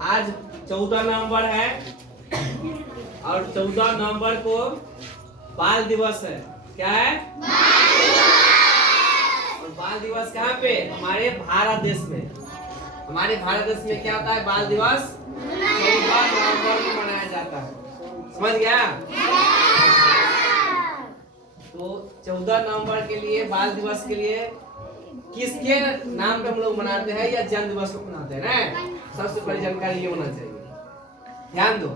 आज 14 नवंबर है और 14 नवंबर को बाल दिवस है। क्या है? और बाल दिवस कहाँ पे? हमारे भारत देश में। हमारे भारत देश में क्या होता है? बाल दिवस 14 नवंबर को मनाया जाता है। समझ गया? तो 14 नवंबर के लिए, बाल दिवस के लिए किसके नाम पे हम लोग मनाते हैं या जन्म दिवस को मनाते हैं ना? सबसे बड़ी जानकारी ये होना चाहिए। ध्यान दो,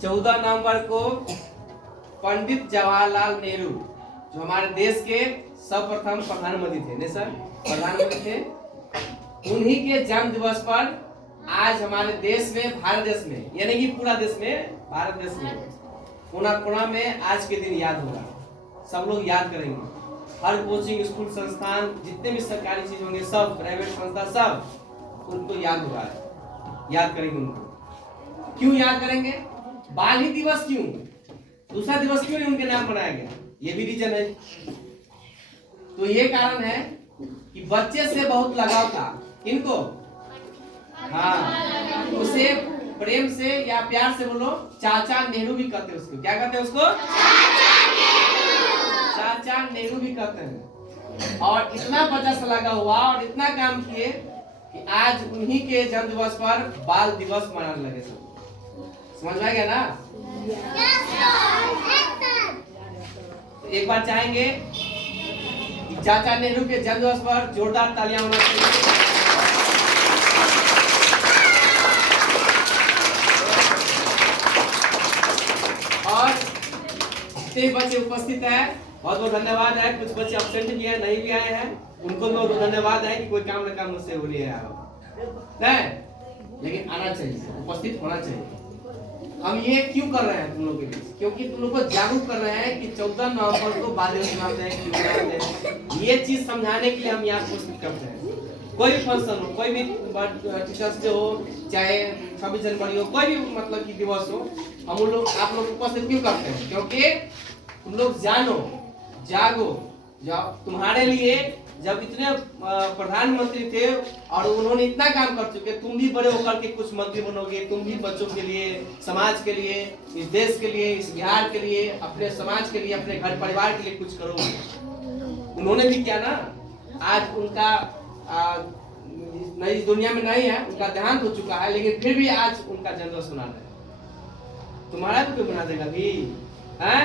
14 नवंबर को पंडित जवाहरलाल नेहरू, जो हमारे देश के सर्वप्रथम प्रधानमंत्री थे, नहीं सर, प्रधानमंत्री थे, उन्हीं के जन्म दिवस पर आज हमारे देश में, भारत देश में, यानी कि पूरा देश में, भारत देश में कोना कोना में आज के दिन याद होगा। सब लोग याद करेंगे। हर कोचिंग, स्कूल, संस्थान, जितने भी सरकारी चीज होंगे, सब प्राइवेट संस्था, सब उनको याद होगा, याद करेंगे उनको। क्यों याद करेंगे? बाल ही दिवस क्यों? दूसरा दिवस क्यों नहीं उनके नाम बनाया गया? ये भी रीजन है। तो ये कारण है कि बच्चे से बहुत लगाव था। किनको? हाँ, उसे प्रेम से या प्यार से बोलो, चाचा नेहरू भी कहते हैं उसको। क्या कहते हैं उसको? चाचा नेहरू भी कहते हैं। और इतना बच्चा से लगा हुआ और इतना काम किए कि आज उन्हीं के जन्म दिवस पर बाल दिवस मनाने लगे सब। समझ में आ गया ना? तो एक बार चाहेंगे कि चाचा नेहरू के जन्म दिवस पर जोरदार तालियां होना चाहिए। और जितने बच्चे उपस्थित हैं, बहुत बहुत धन्यवाद है। कुछ बच्चे अब्सेंट भी हैं, नहीं भी आए हैं, उनको भी बहुत धन्यवाद है कि कोई काम न काम मुझसे हो नहीं आया, लेकिन आना चाहिए, उपस्थित होना चाहिए। हम ये क्यों कर रहे हैं तुम लोगों के बीच? क्योंकि तुम लोग को जागरूक कर रहे हैं कि 14 नवंबर को बाल दिवस मनाते हैं, क्यों मनाते हैं, ये चीज समझाने के लिए हम यहाँ उपस्थित करते हैं। कोई भी फंक्शन हो, कोई भी टीचर्स डे हो, चाहे 26 जनवरी हो, कोई भी मतलब की दिवस हो, हम लोग, आप लोग उपस्थित क्यों करते हैं? क्योंकि तुम लोग जानो, जागो, तुम्हारे लिए जब इतने प्रधानमंत्री थे और उन्होंने इतना काम कर चुके, तुम भी बड़े होकर के कुछ मंत्री बनोगे, तुम भी बच्चों के लिए, समाज के लिए, इस देश के लिए, इस बिहार के लिए, अपने समाज के लिए, अपने घर परिवार के लिए कुछ करोगे। उन्होंने भी किया ना। आज उनका नई दुनिया में नहीं है, उनका देहांत हो चुका है, लेकिन फिर भी आज उनका जन्मदिवस मना रहे हैं। तुम्हारा भी कोई मना देगा भी? हैं?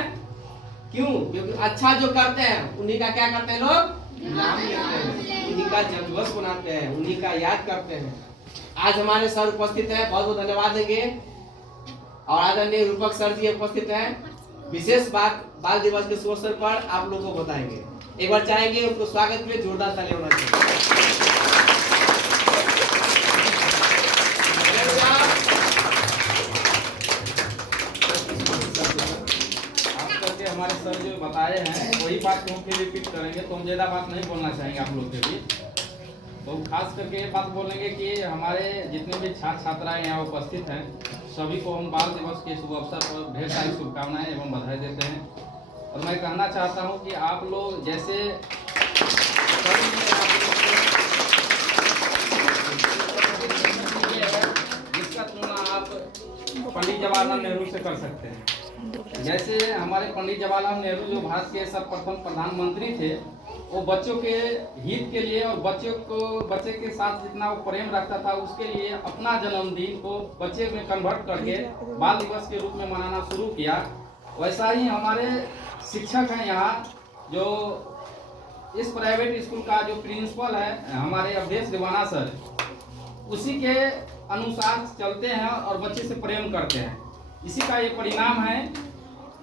क्यों? क्योंकि अच्छा जो करते हैं उन्हीं का क्या करते हैं लोग? नाम लेते हैं, उन्हीं का जन्मदिवस मनाते हैं, उन्हीं का याद करते हैं। आज हमारे सर उपस्थित हैं, बहुत बहुत धन्यवाद देंगे। और आदरणीय रूपक सर जी उपस्थित हैं। विशेष बात बाल दिवस के शुभ अवसर पर आप लोगों को बताएंगे। एक बार चाहेंगे उनको स्वागत में जोरदार तालियां होना चाहिए। हमारे सर जो बताए हैं वही बात को हम फिर रिपीट करेंगे, तो हम ज़्यादा बात नहीं बोलना चाहेंगे आप लोग के लिए। तो खास करके ये बात बोलेंगे कि हमारे जितने भी छात्र छात्राएं यहाँ उपस्थित हैं, सभी को हम बाल दिवस के शुभ अवसर पर ढेर सारी शुभकामनाएं एवं बधाई देते हैं। और मैं कहना चाहता हूँ कि आप लोग जैसे जिसका तुलना आप पंडित जवाहरलाल नेहरू से कर सकते हैं। जैसे हमारे पंडित जवाहरलाल नेहरू जो भारत के सर्वप्रथम प्रधानमंत्री थे, वो बच्चों के हित के लिए और बच्चे के साथ जितना वो प्रेम रखता था, उसके लिए अपना जन्मदिन को बच्चे में कन्वर्ट करके बाल दिवस के रूप में मनाना शुरू किया। वैसा ही हमारे शिक्षक हैं यहाँ, जो इस प्राइवेट स्कूल का जो प्रिंसिपल है हमारे अवधेश दीवाना सर, उसी के अनुसार चलते हैं और बच्चे से प्रेम करते हैं। इसी का ये परिणाम है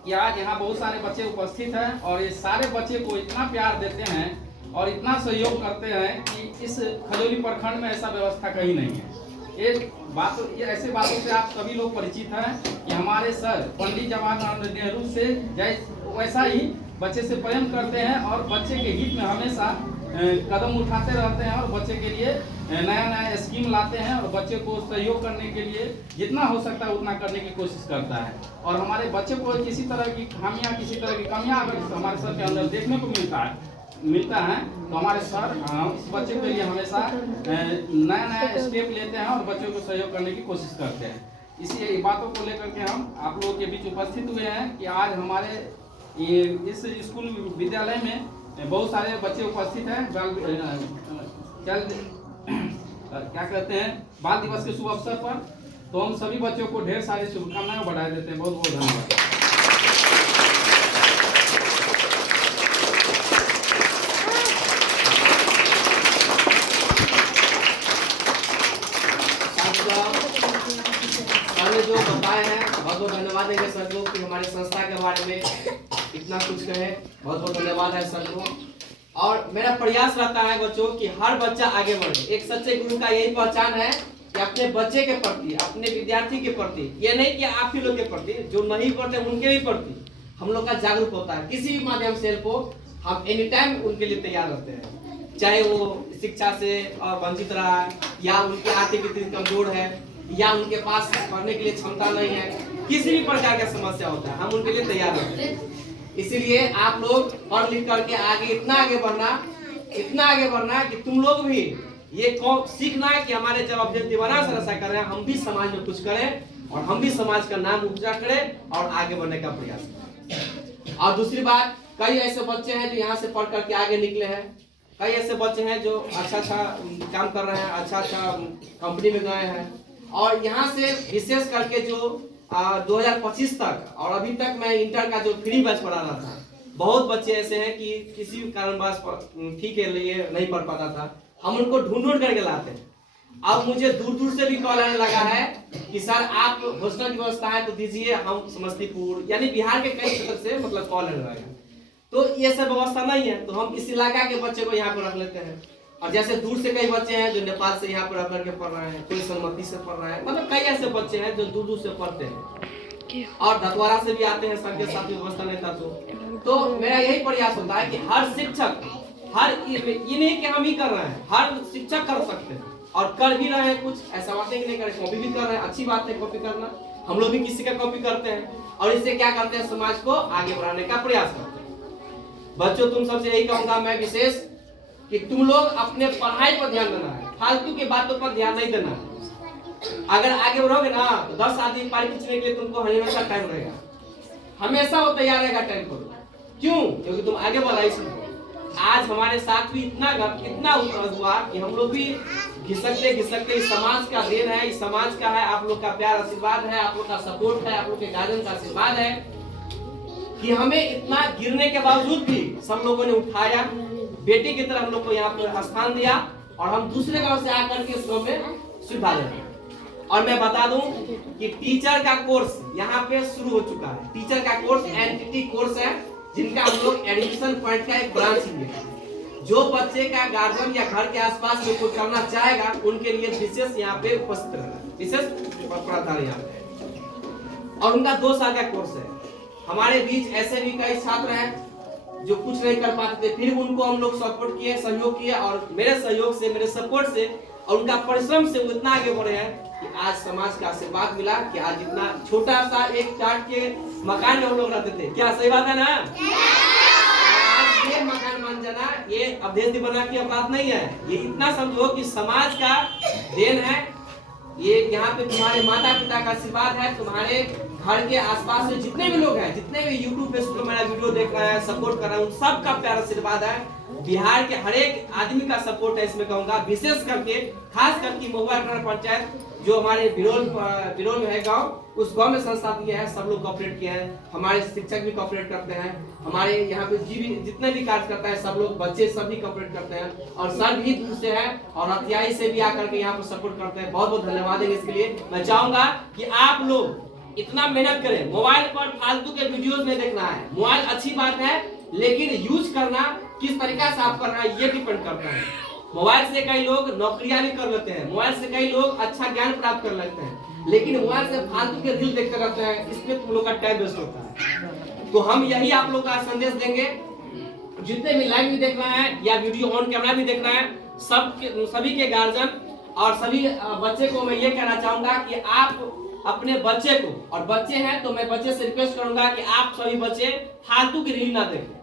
कि आज यहाँ बहुत सारे बच्चे उपस्थित हैं और ये सारे बच्चे को इतना प्यार देते हैं और इतना सहयोग करते हैं कि इस खजौली प्रखंड में ऐसा व्यवस्था कहीं नहीं है। ये ऐसे बातों से आप सभी लोग परिचित हैं कि हमारे सर पंडित जवाहरलाल नेहरू से वैसा ही बच्चे से प्रेम करते हैं और बच्चे के हित में हमेशा कदम उठाते रहते हैं और बच्चे के लिए नया नया स्कीम लाते हैं और बच्चे को सहयोग करने के लिए जितना हो सकता है उतना करने की कोशिश करता है। और हमारे बच्चे को किसी तरह की खामियां, किसी तरह की कमियां अगर हमारे सर के अंदर देखने को मिलता है मिलता है तो हमारे सर उस बच्चे के लिए हमेशा नया नया स्टेप लेते हैं और बच्चों को सहयोग करने की कोशिश करते हैं। इसी बातों को लेकर के हम आप लोगों के बीच उपस्थित हुए हैं कि आज हमारे इस स्कूल विद्यालय में बहुत सारे बच्चे उपस्थित हैं। क्या कहते हैं बाल दिवस के शुभ अवसर पर, तो हम सभी बच्चों को ढेर सारी शुभकामनाएं बढ़ाई देते हैं। बहुत बहुत धन्यवाद। जो बताए हैं बहुत बहुत धन्यवाद देंगे सर को कि हमारे संस्था के बारे में इतना कुछ कहे। बहुत बहुत धन्यवाद है सर को। और मेरा प्रयास रहता है बच्चों कि हर बच्चा आगे बढ़े। एक सच्चे गुरु का यही पहचान है कि अपने बच्चे के प्रति, अपने विद्यार्थी के प्रति, ये नहीं कि आप ही लोग के प्रति, जो नहीं पढ़ते उनके भी प्रति हम लोग का जागरूक होता है। किसी भी माध्यम से को हम एनी टाइम उनके लिए तैयार रहते हैं, चाहे वो शिक्षा से वंचित रहा है या उनकी आर्थिक स्थिति कमजोर है या उनके पास पढ़ने के लिए क्षमता नहीं है, किसी भी प्रकार का समस्या होता है हम उनके लिए तैयार रहते हैं। इसीलिए आप लोग पढ़ लिख करके आगे इतना आगे बढ़ना कि तुम लोग भी ये सीखना है कि हमारे जब अभ्यर्थी बना सर ऐसा कर रहे हैं, हम भी समाज में कुछ करें और हम भी समाज का नाम ऊंचा करें और आगे बढ़ने का प्रयास करें। और दूसरी बात, कई ऐसे बच्चे हैं जो यहाँ से पढ़ करके आगे निकले हैं, कई ऐसे बच्चे हैं जो अच्छा काम कर रहे हैं, अच्छा कंपनी में गए हैं। और यहाँ से विशेष करके जो 2025 तक और अभी तक मैं इंटर का जो फ्री बैच पढ़ा रहा था, बहुत बच्चे ऐसे हैं कि किसी कारणवश फी के लिए नहीं पढ़ पाता था, हम उनको ढूंढ करके लाते हैं। अब मुझे दूर दूर से भी कॉल आने लगा है कि सर आप हॉस्टल की व्यवस्था है तो दीजिए, हम समस्तीपुर यानी बिहार के कई क्षेत्र से मतलब कॉल आने लगा। तो ये सब व्यवस्था नहीं है तो हम इस इलाका के बच्चे को यहाँ पर रख लेते हैं। और जैसे दूर से कई बच्चे हैं जो नेपाल से यहाँ पर रह करके पढ़ रहे हैं, कोई सोनमती से पढ़ रहा है, मतलब कई ऐसे बच्चे हैं जो दूर दूर से पढ़ते हैं और धतवारा से भी आते हैं सर के साथ व्यवस्था नहीं था। तो मेरा यही प्रयास होता है कि हर शिक्षक, ये नहीं कि हम ही कर रहे हैं, हर शिक्षक कर सकते हैं और कर भी रहे हैं। कुछ ऐसा बात नहीं करें, कॉपी भी कर रहे हैं, अच्छी बात है कॉपी करना, हम लोग भी किसी का कॉपी करते हैं और इससे क्या करते हैं, समाज को आगे बढ़ाने का प्रयास करते हैं। बच्चों तुम सबसे यही कहूंगा मैं विशेष कि तुम लोग अपने पढ़ाई पर ध्यान देना है, फालतू की बातों पर ध्यान नहीं देना है। अगर आगे बढ़ोगे ना तो 10 आदमी पारी खींचने के लिए तुमको हमेशा टाइम रहेगा, हमेशा वो तैयार रहेगा टाइम पर। क्यों? क्योंकि तुम आगे बढ़ा इसलिए। आज हमारे साथ भी इतना हुआ कि हम लोग भी घिसकते इस समाज का देन है, इस समाज का है, आप लोग का प्यार आशीर्वाद है, आप लोग का सपोर्ट है, आप लोग के गार्जियन का आशीर्वाद है कि हमें इतना गिरने के बावजूद भी सब लोगों ने उठाया, बेटी की तरह हम लोग को यहाँ पर स्थान दिया और हम दूसरे गांव से आकर के इस गांव में सुविधा ले रहे हैं। और मैं बता दूं कि टीचर का कोर्स यहाँ पे शुरू हो चुका है। टीचर का कोर्स एनटीटी कोर्स है, जिनका हम लोग एडमिशन पॉइंट का एक ब्रांच है। जो बच्चे का गार्जियन या घर के आसपास में कुछ करना चाहेगा उनके लिए विशेष यहाँ पे उपस्थित रहना, विशेष प्रावधान यहाँ पे। और उनका 2 साल का कोर्स है। हमारे बीच ऐसे भी कई छात्र हैं जो कुछ नहीं कर पाते थे, फिर उनको हम लोग सपोर्ट किए, सहयोग किए और मेरे सहयोग से, मेरे सपोर्ट से और उनका परिश्रम से वो इतना आगे बढ़े हैं कि आज समाज का आशीर्वाद मिला कि आज इतना छोटा सा एक टाट के मकान में हम लोग रहते थे। क्या सही बात है ना? आज ये मकान मान जाना ये अभ्यर्थी बना की बात नहीं है, ये इतना समझो कि समाज का देन है। ये यहाँ पे तुम्हारे माता पिता का आशीर्वाद है, तुम्हारे घर के आसपास से जितने भी लोग हैं, जितने भी यूट्यूब पे मेरा वीडियो देख रहे हैं, सपोर्ट कर रहे हैं, उन सबका प्यार आशीर्वाद है। बिहार के हर एक आदमी का सपोर्ट है इसमें कहूंगा, विशेष करके खास करके महुआ पंचायत जो हमारे बिरोल में है गांव, उस गांव में संस्था दिया है, सब लोग कोऑपरेट किए हैं, हमारे शिक्षक भी कोऑपरेट करते हैं, हमारे यहाँ पे जितने भी कार्य करता है सब लोग, बच्चे सभी कोऑपरेट करते हैं और सर भी दूर से है और हथियाई से भी आकर के यहाँ पे सपोर्ट करते हैं। बहुत बहुत धन्यवाद है इसके लिए। मैं चाहूंगा कि आप लोग इतना मेहनत करें, मोबाइल पर फालतू के वीडियोस नहीं देखना है। मोबाइल अच्छी बात है लेकिन यूज करना किस तरीका से आप कर रहे हैं ये डिपेंड करता है। मोबाइल से कई लोग नौकरियां भी कर लेते हैं, मोबाइल से कई लोग अच्छा ज्ञान प्राप्त कर लेते हैं, लेकिन मोबाइल से फालतू के रील देखते रहते हैं, इसमें तुम लोग का टाइम वेस्ट होता है। तो हम यही आप लोग का संदेश देंगे, जितने भी लाइव भी देख रहे हैं या वीडियो ऑन कैमरा भी देख रहे हैं, सभी के गार्जियन और सभी बच्चे को मैं ये कहना चाहूंगा कि आप अपने बच्चे को, और बच्चे हैं तो मैं बच्चे से रिक्वेस्ट करूंगा कि आप सभी बच्चे फालतू की रील ना देखें।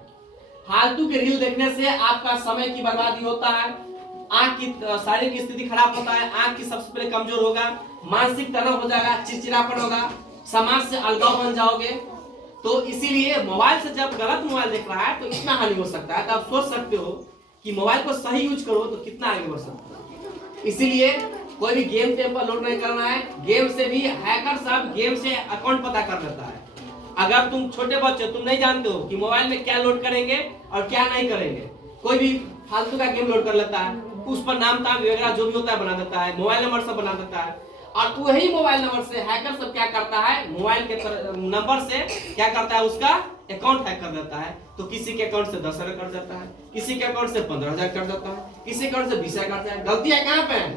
फालतू के रील देखने से आपका समय की बर्बादी होता है, आंख की शारीरिक स्थिति खराब होता है, आंख की सबसे पहले कमजोर होगा, मानसिक तनाव हो जाएगा, चिड़चिड़ापन होगा, समाज से अलगाव बन जाओगे। तो इसीलिए मोबाइल से जब गलत मोबाइल देख रहा है तो इतना हानि हो सकता है। तो आप सोच सकते हो कि मोबाइल को सही यूज करो तो कितना आगे बढ़ सकता है। इसीलिए कोई भी गेम पर लोड नहीं करना है। गेम से भी हैकर सब गेम से अकाउंट पता कर लेता है। अगर तुम छोटे बच्चे तुम नहीं जानते हो कि मोबाइल में क्या लोड करेंगे और क्या नहीं करेंगे, कोई भी फालतू का गेम लोड कर लेता है, उस पर नाम ताम वगैरह जो भी होता है बना देता है, मोबाइल नंबर सब बना देता है। और वही मोबाइल नंबर से हैकर सब क्या करता है, मोबाइल के नंबर से क्या करता है, उसका अकाउंट हैक कर देता है। तो किसी के अकाउंट से 10,000 कर जाता है, किसी के अकाउंट से 15,000 कर जाता है, किसी के अकाउंट से 20,000 करता है। गलतियां कहाँ पे हैं?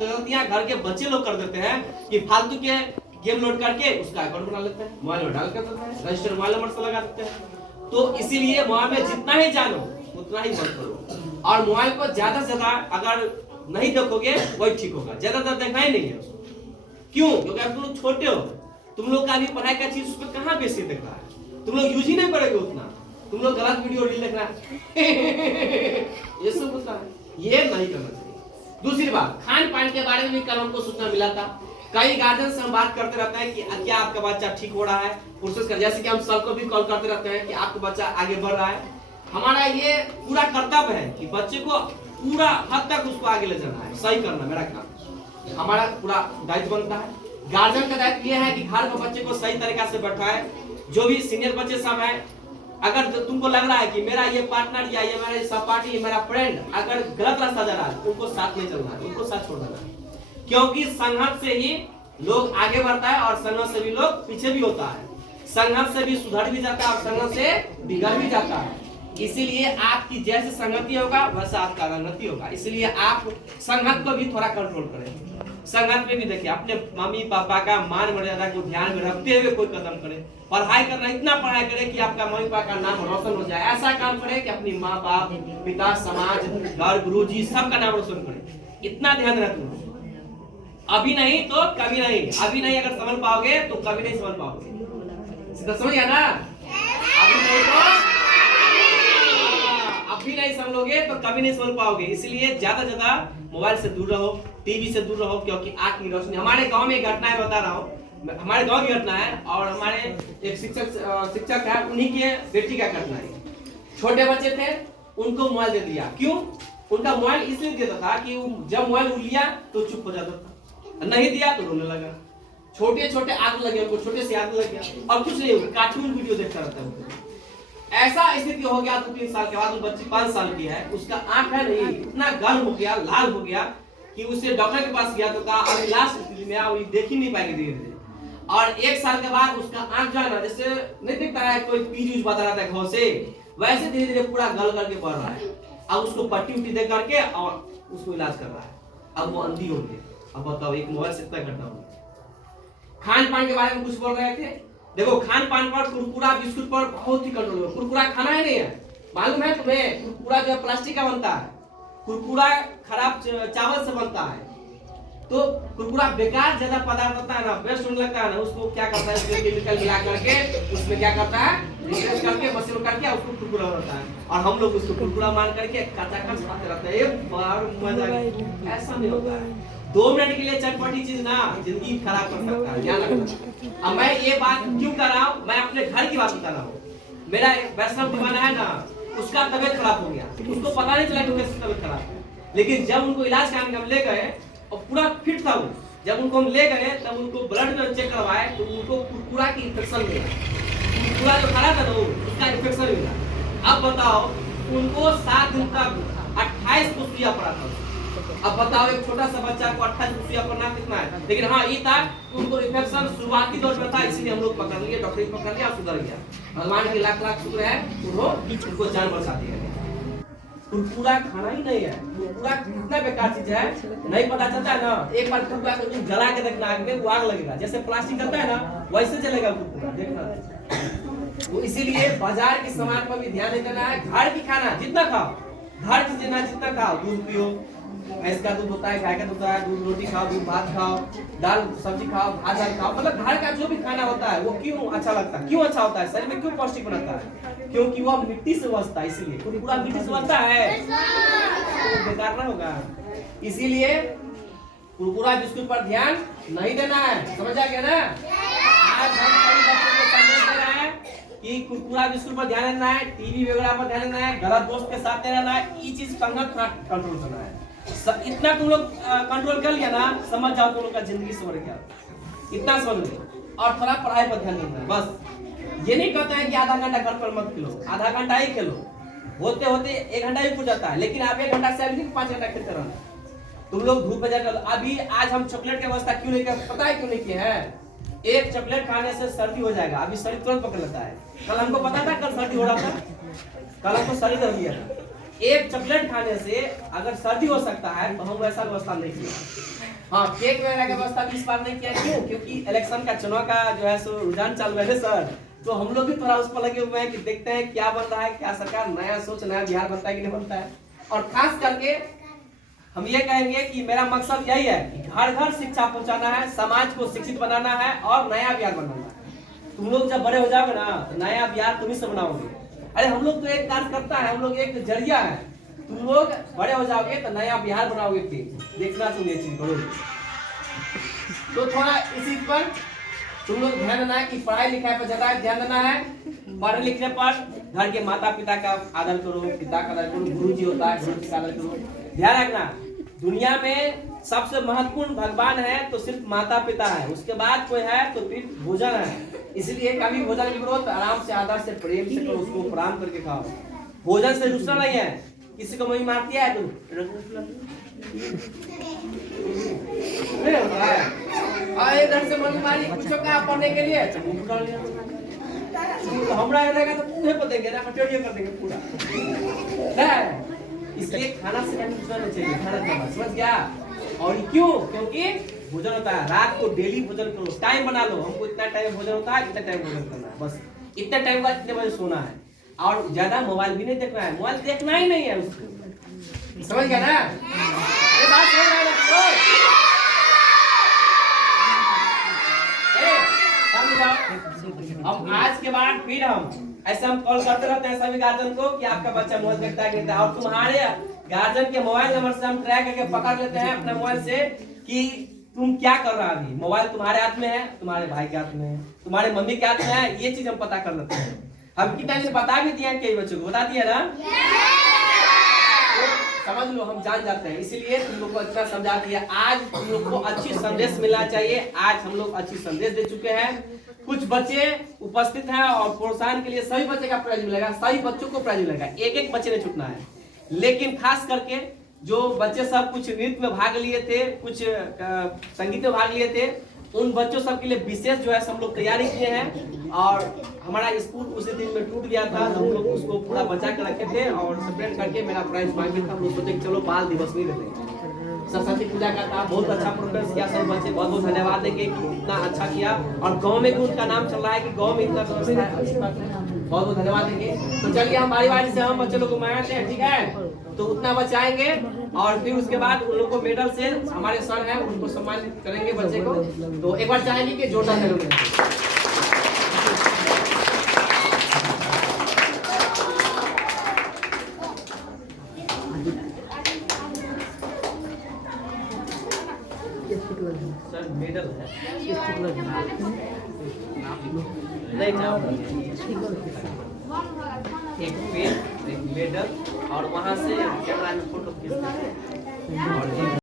गलतियां घर के बच्चे लोग कर देते हैं कि फालतू के गेम लोड करके उसका अकाउंट बना लेते हैं, मोबाइल में डाल कर देते हैं, रजिस्टर मोबाइल नंबर से लगा देते हैं। तो इसीलिए मोबाइल में जितना ही जानो उतना ही मत करो। और मोबाइल को ज्यादा से ज्यादा अगर नहीं देखोगे वही ठीक होगा, ज्यादातर देखना ही नहीं है उसको। क्यों? क्योंकि अब तुम लोग छोटे हो, तुम लोग का अभी पढ़ाई का चीज उसमें कहाँ बेसिक देख रहा है, तुम लोग यूज ही नहीं करोगे उतना, तुम लोग गलत वीडियो रील देख रहा है ये सब होता है, ये नहीं करना चाहिए। दूसरी बात, खान पान के बारे में भी कल हमको सूचना मिला था। कई गार्जियन से हम बात करते रहते हैं कि क्या आपका बच्चा ठीक हो रहा है, कोशिश कर, जैसे कि हम सबको भी कॉल करते रहते हैं कि आपका बच्चा आगे बढ़ रहा है। हमारा ये पूरा कर्तव्य है कि बच्चे को पूरा हद तक उसको आगे ले जाना है, सही करना मेरा काम, हमारा पूरा दायित्व बनता है। गार्जियन का दायित्व ये है कि घर में बच्चे को सही तरीका से बैठाए। जो भी सीनियर बच्चे सब है, अगर तुमको लग रहा है कि मेरा ये पार्टनर या ये मेरा सहपाठी, मेरा फ्रेंड अगर गलत रास्ता जा रहा है, उनको साथ नहीं चलना है, उनको साथ छोड़ देना है। क्योंकि संघर्ष से ही लोग आगे बढ़ता है और संघर्ष से भी लोग पीछे भी होता है, संघर्ष से भी सुधर भी जाता है और संघर्ष से बिगड़ भी जाता है। इसीलिए आपकी जैसे संगति होगा वैसा आपका उन्नति होगा। इसलिए आप संगत को भी थोड़ा कंट्रोल करें। संगत में भी देखिए, अपने मम्मी पापा का मान मर्यादा को ध्यान में रखते हुए कोई कदम करें। पढ़ाई करना, इतना पढ़ाई करें कि आपका मम्मी पापा का नाम रोशन हो जाए। ऐसा काम करें कि अपनी माँ बाप, पिता, समाज, घर, गुरुजी सबका नाम रोशन करें। इतना ध्यान रखना। अभी नहीं तो कभी नहीं, अभी नहीं अगर समझ पाओगे तो कभी नहीं समझ पाओगे। सीधा समझ गया ना? अभी नहीं समझोगे तो कभी नहीं समझ पाओगे। इसलिए ज्यादा से ज्यादा मोबाइल से दूर रहो, टीवी से दूर रहो, क्योंकि आंख की रोशनी। हमारे गांव में घटना है, बता रहा हूँ, हमारे गांव की घटना है और हमारे एक शिक्षक है, उन्हीं के बेटी का घटना है। छोटे बच्चे थे, उनको मोबाइल दे दिया। क्यों? उनका मोबाइल इसलिए देता था कि जब मोबाइल लिया तो चुप हो जाता था, नहीं दिया तो रोने लगा। छोटे छोटे आग लगे उनको, छोटे से आग लग गया और कुछ नहीं, कार्टून वीडियो देखता रहता है। ऐसा स्थिति हो गया 2-3 साल के बाद, वो बच्ची 5 साल की है, उसका आंख है नहीं, इतना गर्म हो गया, लाल हो गया कि उसे डॉक्टर के पास गया तो कहा अभी लास्ट स्थिति में है, देख ही नहीं पाएगी धीरे धीरे। और 1 साल के बाद उसका आंख जो है ना, जैसे नहीं दिखता है कोई पीज बता रहा था घाव से, वैसे धीरे धीरे पूरा गल करके बढ़ रहा है। अब उसको पट्टी उट्टी दे करके और उसको इलाज कर रहा है। अब वो अंधी हो गई। अब बताओ, एक मोबाइल से इतना घटना हो। खान पान के बारे में कुछ बोल रहे थे। देखो, खान पान पर, कुरकुरा बिस्कुट पर बहुत ही कंट्रोल है। कुरकुरा खाना ही नहीं है, मालूम है तुम्हें? कुरकुरा जो है प्लास्टिक का बनता है, कुरकुरा खराब चावल से बनता है। तो कुरकुरा बेकार ज्यादा पदार्थ होता है ना, बेस्ट होने लगता है ना, उसको क्या करता है, उसमें केमिकल मिला करके उसमें क्या करता है, रिसर्च करके मशीन करके उसको कुरकुरा होता है। और हम लोग उसको कुरकुरा मान करके कच्चा खाते रहते हैं। मजा ऐसा नहीं होता है। 2 मिनट के लिए चटपटी चीज ना जिंदगी खराब कर सकता है, ध्यान रखना। अब मैं ये बात क्यों कर रहा हूँ, मैं अपने घर की बात बता रहा हूँ। मेरा वैष्णव दीवाना है ना, उसका तबियत खराब हो गया, उसको पता नहीं चला कि कैसे तबियत खराब है। लेकिन जब उनको इलाज कराने हम ले गए और पूरा फिट था वो, जब उनको हम ले गए तब उनको ब्लड में चेक करवाए तो उनको कुरकुरा की इन्फेक्शन मिला। कुरकुरा जो खा था ना उसका इन्फेक्शन मिला। अब बताओ, उनको 7 दिन तक 28 को सुइया पड़ा था। अब बताओ, एक छोटा सा बच्चा को 28 को सुइया पड़ना कितना है। लेकिन हाँ, ये था उनको इन्फेक्शन शुरुआती दौर में था, इसलिए हम लोग पकड़ लिए, डॉक्टर ने पकड़ लिया, सुधर गया। भगवान के लाख लाख शुक्र है, उनको जान बचा दिया। कुरकुरा खाना ही नहीं है। कुरकुरा कितना बेकार चीज है, नहीं पता चलता है ना। एक बार कुरकुरा को तुम जला के देखना, आग में वो आग लगेगा, जैसे प्लास्टिक करता है ना वैसे जलेगा कुरकुरा, देखना। वो इसीलिए बाजार के सामान पर भी ध्यान देना है। घर की खाना जितना खाओ, घर की जितना खाओ, दूध पियो, भैंस का दूध होता है, गाय का दूध होता है, दूध रोटी खाओ, दूध भात खाओ, दाल सब्जी खाओ, भात दाल खाओ, मतलब घर का जो भी खाना होता है वो क्यों अच्छा लगता है, क्यों अच्छा होता है, शरीर में क्यों पौष्टिक बनता है, क्योंकि वो मिट्टी से बचता है, इसीलिए पूरा मिट्टी से बनता है, तो बेकार ना होगा। इसीलिए कुरकुरा बिस्कुट पर ध्यान नहीं देना है, समझ आ गया ना। आज हम सभी बच्चों को संदेश दे रहे हैं कि कुरकुरा बिस्कुट पर ध्यान देना है, टीवी वगैरह पर ध्यान देना है, गलत दोस्त के साथ नहीं रहना है, ये चीज संगत कंट्रोल करना है। इतना तुम लोग कंट्रोल कर लिया ना, समझ जाओ तुम लोग का जिंदगी सवर गया, इतना समझ लो। और थोड़ा पढ़ाई पर ध्यान देना है बस। ये नहीं कहते हैं कि आधा घंटा घर पर मत खेलो, आधा घंटा ही खेलो, होते होते 1 घंटा भी पूछ जाता है, लेकिन आप 1 घंटा से अभी 5 घंटा खेलते रहना। तुम लोग धूप में जाकर अभी आज हम चॉकलेट की व्यवस्था क्यों नहीं कर, पता है क्यों नहीं किए हैं? एक चॉकलेट खाने से सर्दी हो जाएगा, अभी शरीर तुरंत पकड़ लेता है। कल हमको पता था कल सर्दी हो रहा था, कल हमको शरीर दर्द दिया था। एक चॉकलेट खाने से अगर सर्दी हो सकता है तो हम वैसा व्यवस्था नहीं किया। हाँ, केक वगैरह की व्यवस्था भी इस बार नहीं किया, क्यों? क्योंकि इलेक्शन का चुनाव का जो है सो रुझान चालू है सर, तो हम लोग भी थोड़ा उस पर लगे हुए हैं कि देखते हैं क्या बन रहा है, क्या सरकार नया सोच, नया बिहार बनता है कि नहीं बनता है। और खास करके हम ये कहेंगे कि मेरा मकसद यही है कि घर घर शिक्षा पहुंचाना है, समाज को शिक्षित बनाना है और नया बिहार बनाना है। तुम लोग जब बड़े हो जाओगे ना तो नया बिहार तुम ही से बनाओगे। अरे हम लोग तो एक कार्यकर्ता है, हम लोग एक जरिया है, तुम लोग बड़े हो जाओगे तो नया बिहार बनाओगे। देखना तुम ये चीज करोगे। तो थोड़ा इसी पर तुम लोग ध्यान देना है कि पढ़ाई लिखाई पर ज्यादा ध्यान देना है। पढ़ने लिखने पर घर के माता पिता का आदर करो, पिता का आदर करो, गुरु जी होता है गुरु जी का आदर करो। ध्यान रखना, दुनिया में सबसे महत्वपूर्ण भगवान है तो सिर्फ माता पिता है, उसके बाद कोई है तो फिर भोजन है। इसलिए कभी भोजन की करो तो आराम से, आदर से, प्रेम से करो, उसको प्रणाम करके खाओ। भोजन से रुसना नहीं है। किसी को मम्मी मारती है तो नहीं होता है, इधर से मम्मी मारी कुछ कहा पढ़ने के लिए तो हमरा रहेगा तो मुंह पे देंगे ना, कटोरिया कर देंगे पूरा है। इसलिए खाना से कहीं दूसरा नहीं चाहिए, खाना खाना, समझ गया? और क्यों? क्योंकि भोजन होता है, रात को डेली भोजन करो, टाइम बना लो, हमको इतना टाइम भोजन होता है, इतना टाइम भोजन करना है, बस इतना टाइम बाद इतने बजे सोना है। और ज्यादा मोबाइल भी नहीं देखना है, मोबाइल देखना ही नहीं है उसको, समझ गया ना? ये बात समझ रहे हैं अब आज के बाद फिर हम ऐसे हम कॉल करते रहते हैं सभी गार्जियन को कि आपका बच्चा मोबाइल देखता है कि, और तुम्हारे गार्जियन के मोबाइल नंबर से हम ट्रैक करके पकड़ लेते हैं अपने मोबाइल से कि तुम क्या कर रहा है। अभी मोबाइल तुम्हारे हाथ में है, तुम्हारे भाई के हाथ में है, तुम्हारे मम्मी के हाथ में है, ये चीज हम पता कर लेते हैं। हम कितना से बता भी दिया कई बच्चों को, बता दिया ना, तो समझ लो हम जान जाते हैं। इसीलिए तुम लोग को इतना समझा दिया। आज तुम लोग को अच्छी संदेश मिलना चाहिए। आज हम लोग अच्छी संदेश दे चुके हैं। कुछ बच्चे उपस्थित हैं और प्रोत्साहन के लिए सभी बच्चे का प्राइज मिलेगा, सभी बच्चों को प्राइज मिलेगा, एक एक बच्चे ने छूटना है। लेकिन खास करके जो बच्चे सब कुछ नृत्य में भाग लिए थे, कुछ संगीत में भाग लिए थे, उन बच्चों सब के लिए विशेष जो है हम लोग तैयारी किए हैं। और हमारा स्कूल उसी दिन में टूट गया था, हम लोग उसको पूरा बचा के रखे थे और सेपरेट करके मेरा प्राइज मांगे था। हम लोग सोचे चलो बाल दिवस नहीं रहते, सरस्वती पूजा का था, बहुत अच्छा प्रोग्रेस किया सब बच्चे, बहुत बहुत धन्यवाद देंगे कि इतना अच्छा किया। और गांव में भी उनका नाम चल रहा है कि गांव में इतना व्यवस्था है, अच्छी बात है, बहुत बहुत धन्यवाद देंगे। तो चलिए हम बारी बारी से हम बच्चे लोग को मंगाते हैं, ठीक है? तो उतना बचाएंगे और फिर उसके बाद उन लोग को मेडल से हमारे सर हैं उनको सम्मानित करेंगे बच्चे को। तो एक बार चाहेंगे कि जोरदार करेंगे। सर मेडल है नहीं नाम एक पेन, एक मेडल और वहाँ से कैमरा में फोटो खींचते हैं।